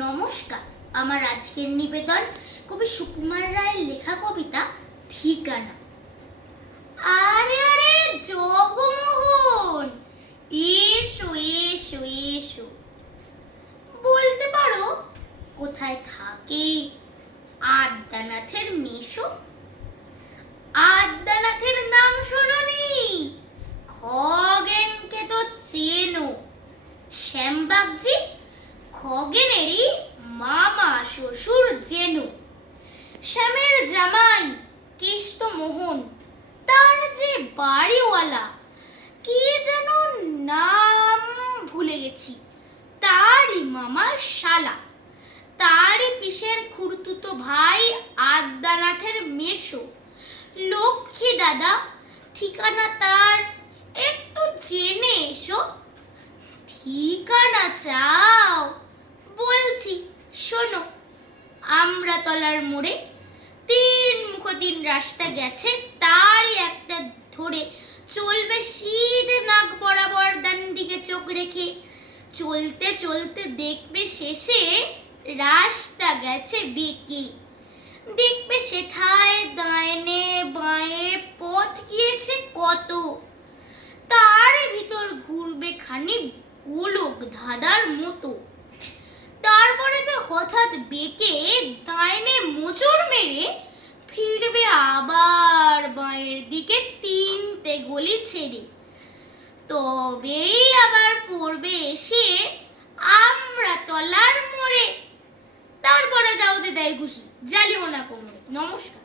নমস্কার। আমার আজকের নিবেদন কবি সুকুমার রায়ের লেখা কবিতা ঠিকানা। আরে আরে জগমোহন, এসো এসো এসো। বলতে পারো কোথায় থাকে আদ্যানাথের মেশো? আদ্যানাথের নাম শোনোনি? খগেনকে তো চেনো। শ্যামবাগজি খগেনেরই মামা শ্বশুর জেনু। শ্যামের জামাই কেষ্টমোহন, তার যে বাড়িওয়ালা, কি যেন নাম ভুলে গেছি, তারই মামা শালা। তারই পিসের খুড়তুতো ভাই আদ্যানাথের মেশো। লক্ষ্মী দাদা ঠিকানা তার, একটু জেনে এসো। ঠিকানা চাও? বলছি শোনো। আমড়াতলার মোড়ে 3 মুখ 3 রাস্তা গেছে, তারই একটা ধরে চলবে সিধে নাক বরাবর, ডান দিকে চোখ রেখে। চলতে চলতে দেখবে শেষে রাস্তা গেছে বেঁকে। দেখবে সেথায় ডাইনে বাঁয়ে পথ গিয়েছে কত। তার ভিতর ঘুরবে খানিক গোলক ধাঁধার মতো। তারপরে তো হঠাৎ বেঁকে ডাইনে মোচড় মেরে ফিরবে আবার বাঁয়ের দিকে 3টে গলি ছেড়ে। তবেই আবার পড়বে এসে আমড়াতলার মোড়ে। তারপরে যাওতে দেয় খুশি, জ্বালিও না কোমরে। নমস্কার।